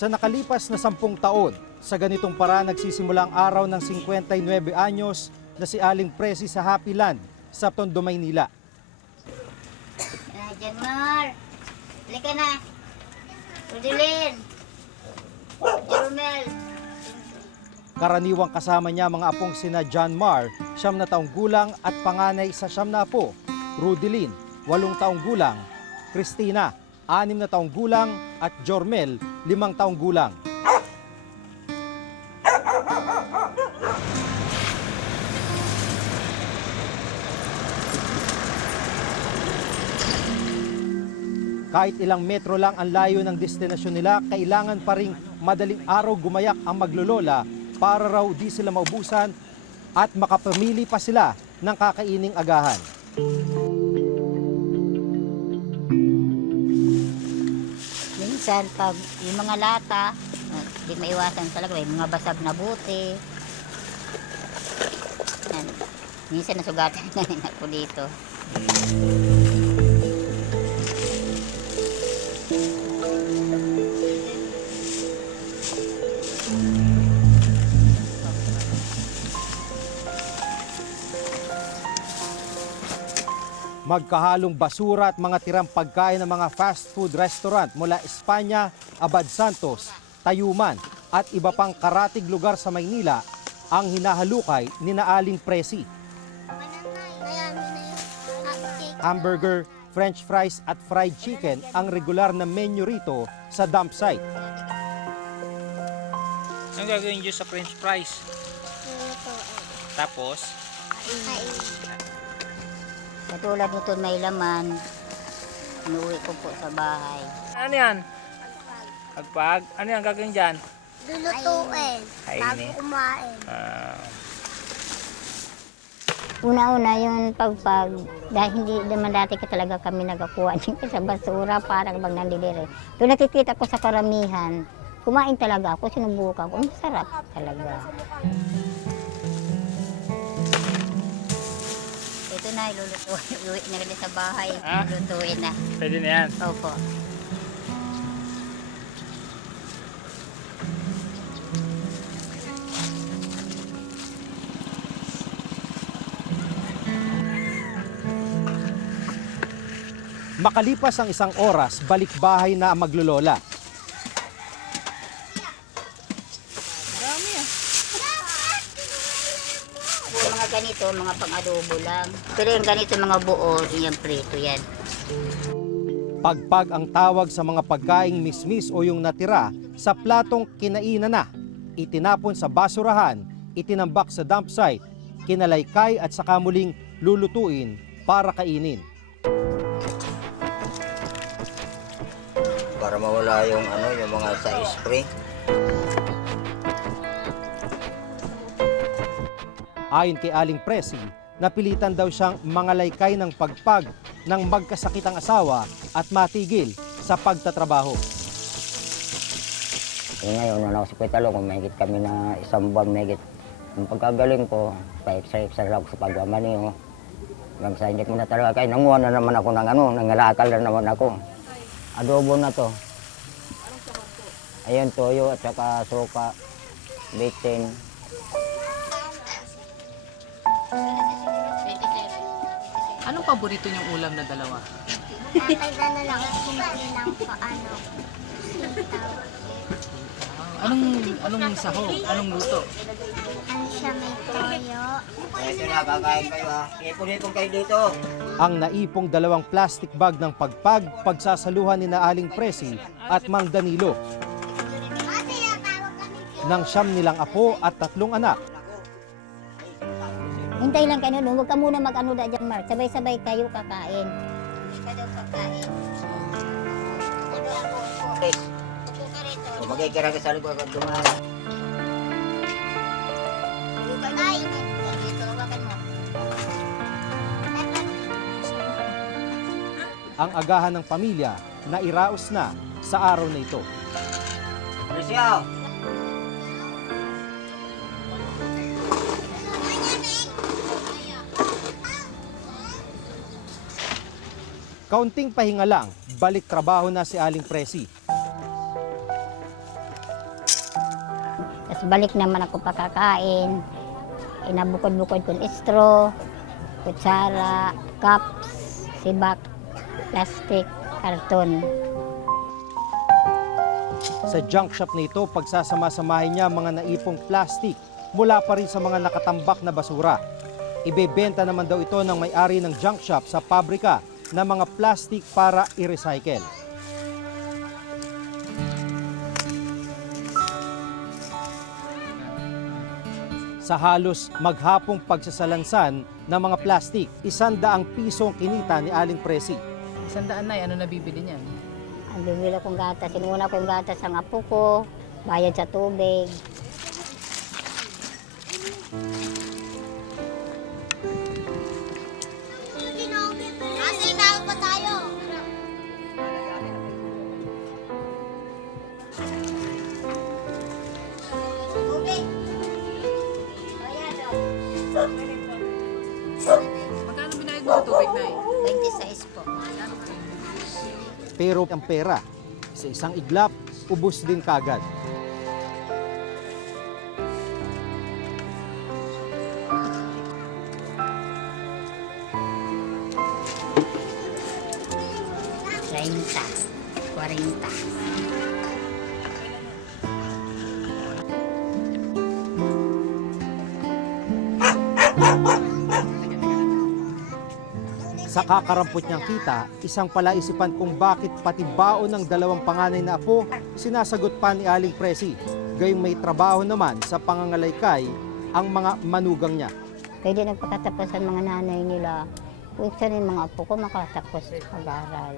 Sa nakalipas na 10 taon, sa ganitong paraan nagsisimula ang araw ng 59 anyos na si Aling Presi sa Happy Land sa Tondo, Maynila. Janmar, halika na. Rodilin, Jeromel. Karaniwang kasama niya mga apong sina John Mar, 9 na taong gulang at panganay sa 9 na apo, Rodilin, 8 taong gulang, Christina, 6 na taong gulang at Jormel, 5 taong gulang. Kahit ilang metro lang ang layo ng destinasyon nila, kailangan pa ring madaling araw gumayak ang maglolola para raw di sila maubusan at makapamili pa sila ng kakaining agahan. Minsan, pag yung mga lata, di maiwasan talaga, may mga basag na buti. Yan. Minsan nasugatan na rin ako dito. Magkahalong basura at mga tirang pagkain ng mga fast food restaurant mula Espanya, Abad Santos, Tayuman at iba pang karatig lugar sa Maynila ang hinahalukay ni na Aling Presi. Hamburger, French fries at fried chicken ang regular na menu rito sa dump site. Ang gagawin nyo sa French fries? Tapos? Katulad nito may laman, inuwi ko po sa bahay. Ano yan? Agpag? Ano yan gagawin dyan? Lulutuin bago Kainin. kumain. Una-una yung pagpag, dahil hindi naman dati ka talaga kami nagakuha sa basura, parang bang nandidire. Doon nakikita ko sa karamihan, kumain talaga ako, sinubukan ko, masarap talaga. Ito na, ilulutuin, iuwi na rin sa bahay, ilulutuin na. Pwede na yan. Opo. Makalipas ang 1 oras, balik bahay na ang maglolola. Yung mga ganito, mga pang-adobo lang. Pero yung ganito, mga buo, yung prito yan. Pagpag ang tawag sa mga pagkaing mismis o yung natira sa platong kinainan na, itinapon sa basurahan, itinambak sa dump site, kinalaykay at saka muling lulutuin para kainin. Para mawala yung yung mga sa spray. Ayon kay Aling Presi, napilitan daw siyang mangalaykay ng pagpag ng magkasakitang asawa at matigil sa pagtatrabaho. Ngayon, nung hospital ako, mahigit kami na 1 buwan, mahigit. Ang pagkagaling ko, paipsa-ipsa lang ako sa pagmamaniho. Nagsaindik mo na talaga kayo, nanguha na naman ako ng nangalakal na naman ako. Adobo na to. Ayun, toyo at saka suka, bitin. Anong paborito niyong ulam na dalawa? Tatay na lang kumain ng paano. Sitaw. Anong sahog? Anong luto? Ano siya may toyo. Ito na, kakain kayo ha. Ipon-ipon kayo dito. Ang naipong 2 plastic bag ng pagpag, pagsasaluhan ni na Aling Presi at Mang Danilo. Ng 9 nilang apo at 3 anak. Hintay lang kayo doon, huwag ka muna mag-ano na dyan, Mark. Sabay-sabay kayo kakain. Hindi ka daw kakain. O, magkikira ka sa likod at dumaan. Ang agahan ng pamilya na iraos na sa araw na ito. Lucio! Kaunting pahinga lang, balik trabaho na si Aling Presi. Tapos balik naman ako pakakain. Inabukod-bukod kong straw, kutsara, cups, sibak, plastic, karton. Sa junk shop na ito, pagsasama-samahin niya mga naipong plastic mula pa rin sa mga nakatambak na basura. Ibebenta naman daw ito ng may-ari ng junk shop sa pabrika ng mga plastic para i-recycle. Sa halos maghapong pagsasalansan ng mga plastic, 100 pisong kinita ni Aling Presi. 100 na, ano nabibili niyan? Ang bibili kong gatas, inuna ko yung gatas ng apo ko, bayad sa tubig. Kasi tawag pa tayo. Tubig. Magkano binayad mo sa tubig, Nay? 26 po. Pero ang pera, sa isang iglap, ubos din kagad. Renta, 40. Sa kakarampot niyang kita, isang palaisipan kung bakit pati baon ng dalawang panganay na apo, sinasagot pa ni Aling Presi. Gayong may trabaho naman sa pangangalaykay ang mga manugang niya. Kaya di nagpakatapos ang mga nanay nila. Kung isa rin mga apo ko makatapos mag-aral.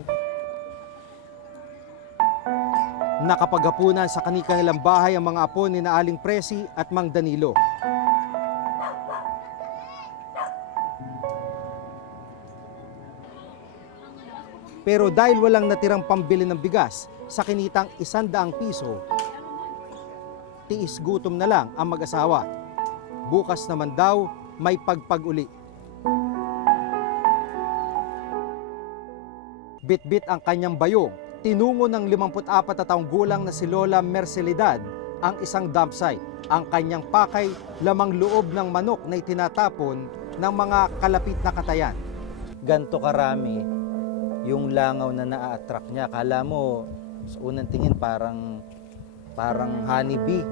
Nakapaghapunan sa kanilang bahay ang mga apo ni na Aling Presi at Mang Danilo. Pero dahil walang natirang pambili ng bigas sa kinitang 100 piso, tiis gutom na lang ang mag-asawa. Bukas naman daw may pagpag-uli. Bit-bit ang kanyang bayong. Tinungo ng 54 na taong gulang na si Lola Mercelidad ang isang dump site. Ang kanyang pakay, lamang loob ng manok na itinatapon ng mga kalapit na katayan. Ganto karami yung langaw na na-attract niya. Kala mo, sa unang tingin parang honeybee.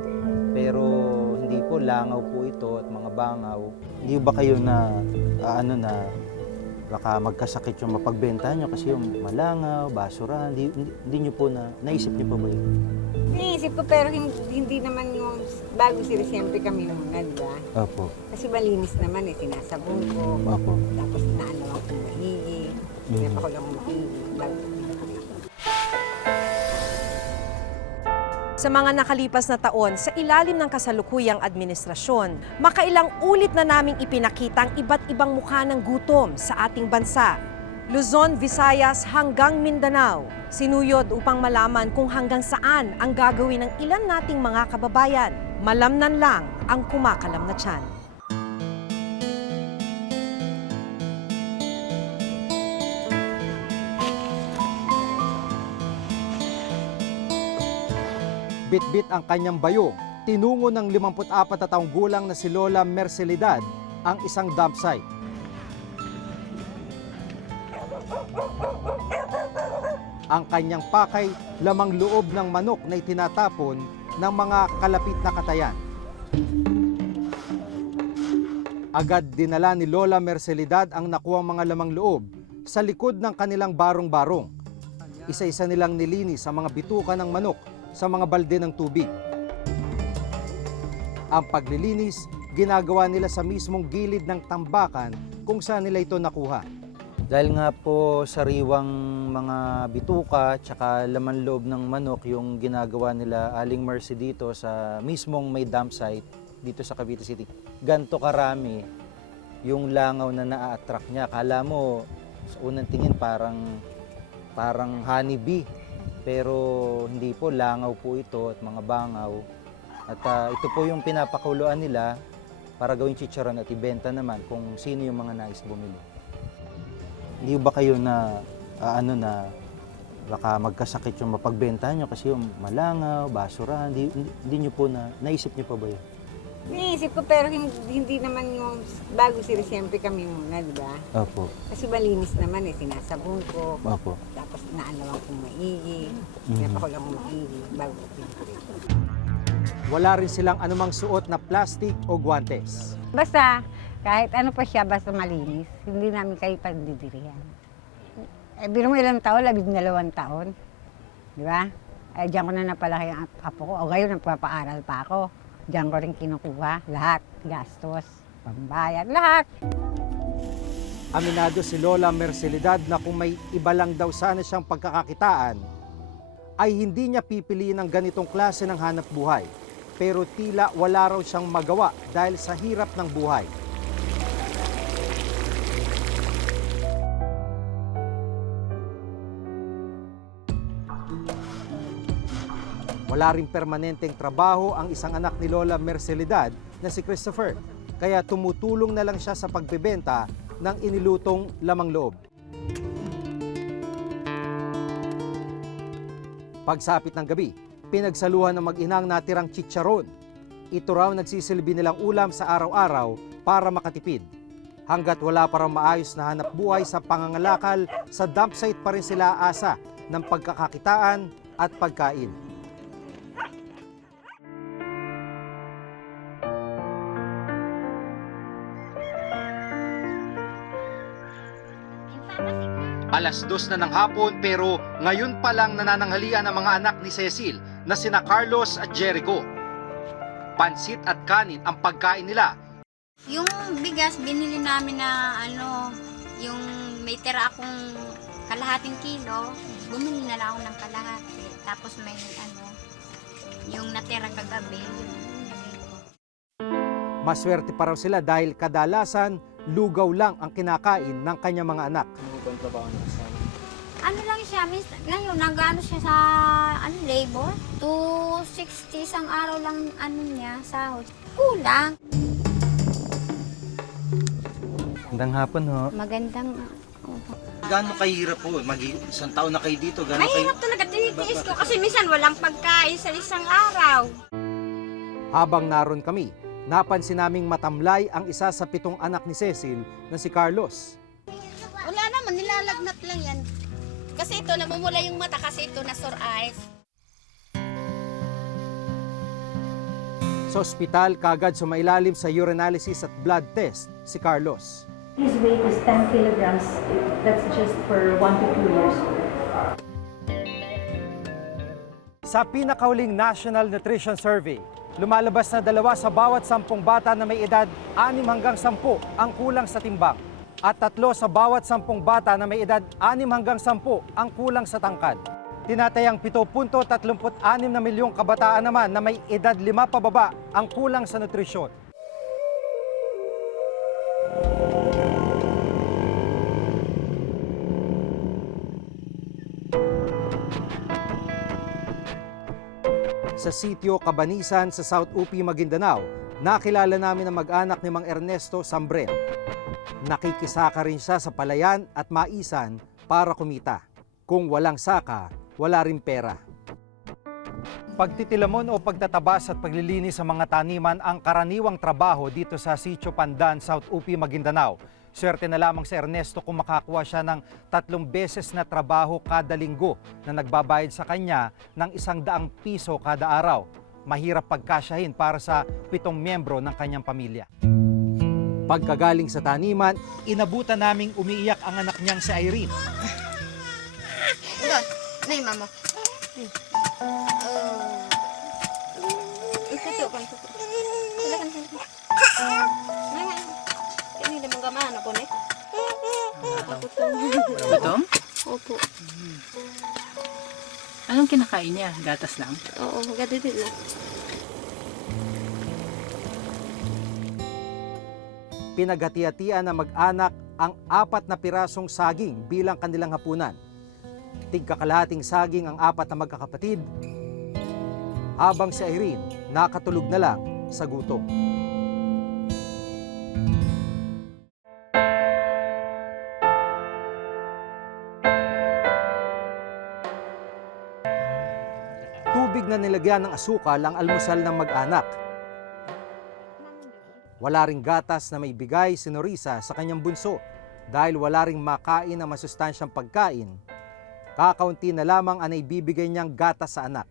Pero hindi po, langaw po ito at mga bangaw. Hindi ba kayo na baka magkasakit yung mapagbenta nyo kasi yung malangaw, basura, hindi nyo po naisip nyo po ba yun? Naisip ko pero hindi naman yung bago sila siyempre kami muna, di ba? Opo. Kasi malinis naman sinasabon ko. Opo. Tapos naano ako mahihi. Pinapakulang ko mahihi. Bago Sa mga nakalipas na taon, sa ilalim ng kasalukuyang administrasyon, makailang ulit na naming ipinakita ang iba't ibang mukha ng gutom sa ating bansa. Luzon, Visayas hanggang Mindanao. Sinuyod upang malaman kung hanggang saan ang gagawin ng ilan nating mga kababayan. Malamnan lang ang kumakalam na tiyan. Bit-bit ang kanyang bayong. Tinungo ng 54 na taong gulang na si Lola Mercelidad ang isang dump site. Ang kanyang pakay, lamang loob ng manok na itinatapon ng mga kalapit na katayan. Agad dinala ni Lola Mercelidad ang nakuwang mga lamang loob sa likod ng kanilang barong-barong. Isa-isa nilang nilinis ang mga bituka ng manok sa mga balde ng tubig. Ang paglilinis, ginagawa nila sa mismong gilid ng tambakan kung saan nila ito nakuha. Dahil nga po sariwang mga bituka tsaka laman loob ng manok yung ginagawa nila Aling Mercy dito sa mismong may dump site dito sa Cavite City. Ganto karami yung langaw na na-attract niya. Kala mo sa unang tingin parang honeybee. Pero hindi po, langaw po ito at mga bangaw. At ito po yung pinapakuluan nila para gawing chicharon at ibenta naman kung sino yung mga nais bumili. Hindi ba kayo baka magkasakit yung mapagbenta nyo kasi yung malangaw, basura, hindi nyo po naisip nyo pa ba yun? Iniisip ko pero hindi naman yung bago sila siyempre kami muna, di ba? Opo. Kasi malinis naman sinasabon ko. Opo. Tapos inaalawan kong maigi. Pinapakulang kong maigi bago ko pinipili. Wala rin silang anumang suot na plastic o guwantes. Basta, kahit ano pa siya, basta malinis, hindi namin kayo pagdidirihan. Eh, bilang mo ilang taon, 12 taon. Di ba? Eh, diyan ko na napalaki ang apo ko. O ngayon, nagpapaaral pa ako. Diyan ko rin kinukuha. Lahat. Gastos, pambayad, lahat. Aminado si Lola Mercelidad na kung may iba lang daw sana siyang pagkakakitaan, ay hindi niya pipiliin ang ganitong klase ng hanap buhay. Pero tila wala raw siyang magawa dahil sa hirap ng buhay. Wala ring permanenteng trabaho ang isang anak ni Lola Mercelidad na si Christopher. Kaya tumutulong na lang siya sa pagbebenta ng inilutong lamang loob. Pagsapit ng gabi, pinagsaluhan ng mag-inang natirang chicharon. Ito raw nagsisilbi nilang ulam sa araw-araw para makatipid. Hanggat wala pa raw maayos na hanap buhay sa pangangalakal, sa dump site pa rin sila asa ng pagkakakitaan at pagkain. Alas 2 na ng hapon pero ngayon pa lang nanananghalian ang mga anak ni Cecil na sina Carlos at Jericho. Pansit at kanin ang pagkain nila. Yung bigas, binili namin na yung may tira akong kalahating kilo, bumili na lang ako ng kalahati. Tapos may yung natira kagabi, yun. Maswerte pa raw sila dahil kadalasan lugaw lang ang kinakain ng kanyang mga anak. Ano lang siya, ngayon nag-ano siya sa labor, 260 isang araw lang niya, sahod. Kulang. Magandang hapon ho. Magandang, Gaano kahirap po? Isang taon na kayo dito. mahirap talaga tinitiis ko kasi minsan walang pagkain sa isang araw. Habang naroon kami, napansin naming matamlay ang isa sa 7 anak ni Cecil na si Carlos. Wala naman, nilalagnat lang yan. Kasi ito, namumula yung mata kasi ito na sore eyes. Sa ospital, kagad sumailalim sa urinalysis at blood test si Carlos. His weight is 10 kilograms. That's just for 1 to 2 years old. Sa pinakahuling National Nutrition Survey, lumalabas na 2 sa bawat 10 bata na may edad 6 hanggang 10 ang kulang sa timbang. At 3 sa bawat 10 bata na may edad 6 hanggang 10 ang kulang sa tangkad. Tinatayang 7.36 na milyong kabataan naman na may edad 5 pababa ang kulang sa nutrisyon. Sa sitio Cabanisan sa South UP, Maguindanao, nakilala namin ang mag-anak ni Mang Ernesto Sambrel. Nakikisaka rin siya sa palayan at maisan para kumita. Kung walang saka, wala rin pera. Pagtitilamon o pagtatabas at paglilinis sa mga taniman ang karaniwang trabaho dito sa Sitio Pandan, South UP, Maguindanao. Swerte na lamang si Ernesto kung makakuha siya ng 3 beses na trabaho kada linggo na nagbabayad sa kanya ng 100 piso kada araw. Mahirap pagkasyahin para sa 7 miyembro ng kanyang pamilya. Pagkagaling sa taniman, inabutan naming umiiyak ang anak niyang si Irene. Doon, na yung mama. Ito kan. Silakan. Ini na mga mana po ne? Gutom? Opo. Anong kinakain niya? Gatas lang? Oo, gadidid lang. Pinaghati-hatian na mag-anak ang 4 na pirasong saging bilang kanilang hapunan. Tigkakalahating saging ang 4 na magkakapatid, habang si Irene nakatulog na lang sa gutom. Tubig na nilagyan ng asukal ang almusal ng mag-anak. Wala ring gatas na may bigay si Norisa sa kanyang bunso dahil wala ring makain na masustansyang pagkain. Kakaunti na lamang ang naibibigay niyang gatas sa anak.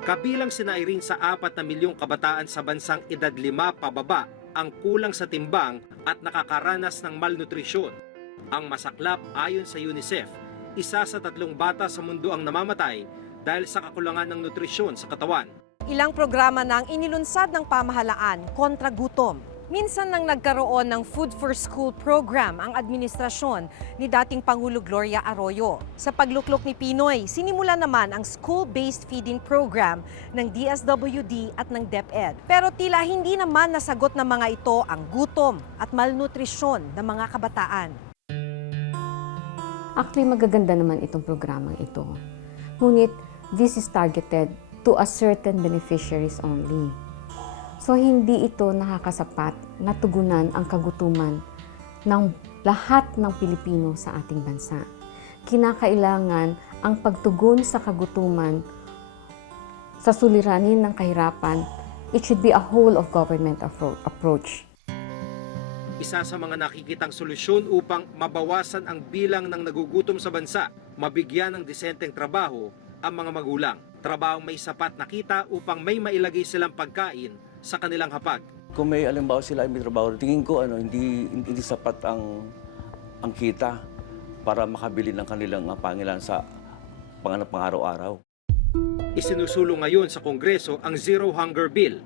Kabilang sina Irene sa 4 na milyong kabataan sa bansang edad 5 pababa ang kulang sa timbang at nakakaranas ng malnutrisyon. Ang masaklap ayon sa UNICEF, 1 sa 3 bata sa mundo ang namamatay dahil sa kakulangan ng nutrisyon sa katawan. Ilang programa nang inilunsad ng pamahalaan kontra gutom. Minsan nang nagkaroon ng Food for School program ang administrasyon ni dating Pangulo Gloria Arroyo. Sa pagluklok ni Pinoy, sinimula naman ang school-based feeding program ng DSWD at ng DepEd. Pero tila hindi naman nasagot ng mga ito ang gutom at malnutrisyon ng mga kabataan. Actually, magaganda naman itong programang ito. Ngunit, this is targeted to a certain beneficiaries only. So, hindi ito nakakasapat na tugunan ang kagutuman ng lahat ng Pilipino sa ating bansa. Kinakailangan ang pagtugon sa kagutuman sa suliranin ng kahirapan. It should be a whole of government approach. Isa sa mga nakikitang solusyon upang mabawasan ang bilang ng nagugutom sa bansa, mabigyan ng disenteng trabaho ang mga magulang. Trabahong may sapat na kita upang may mailagay silang pagkain sa kanilang hapag. Kung may alimbawa sila ay may trabaho, tingin ko hindi sapat ang kita para makabili ng kanilang pangailangan sa pang-araw-araw. Isinusulong ngayon sa Kongreso ang Zero Hunger Bill.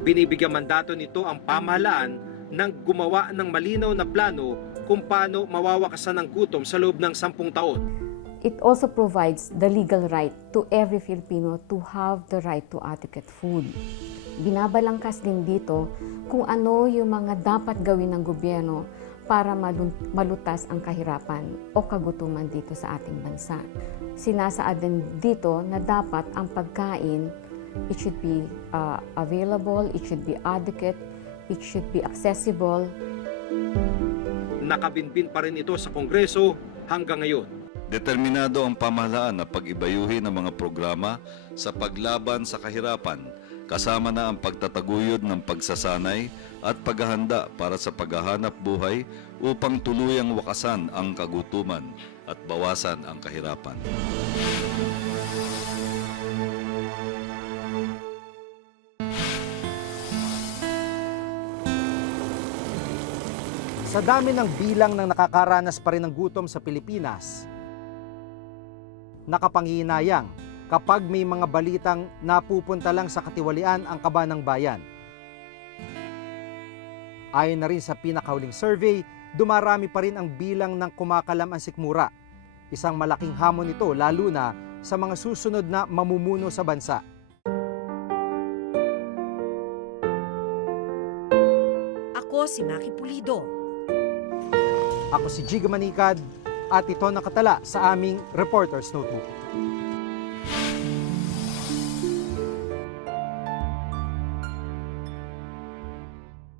Binibigyan mandato nito ang pamahalaan ng gumawa ng malinaw na plano kung paano mawawakasan ng gutom sa loob ng 10 taon. It also provides the legal right to every Filipino to have the right to adequate food. Binabalangkas din dito kung ano yung mga dapat gawin ng gobyerno para malutas ang kahirapan o kagutuman dito sa ating bansa. Sinasaad din dito na dapat ang pagkain, it should be available, it should be adequate, it should be accessible. Nakabinbin pa rin ito sa Kongreso hanggang ngayon. Determinado ang pamahalaan na pag-ibayuhin ang mga programa sa paglaban sa kahirapan, kasama na ang pagtataguyod ng pagsasanay at paghahanda para sa paghahanap buhay upang tuluyang wakasan ang kagutuman at bawasan ang kahirapan. Sa dami ng bilang ng nakakaranas pa rin ng gutom sa Pilipinas, nakapanghihinayang kapag may mga balitang napupunta lang sa katiwalian ang kaba ng bayan. Ayon na rin sa pinakahuling survey, dumarami pa rin ang bilang ng kumakalam ang sikmura. Isang malaking hamon ito lalo na sa mga susunod na mamumuno sa bansa. Ako si Maki Pulido. Ako si Jiga Manikad at ito nakatala sa aming Reporter's Notebook.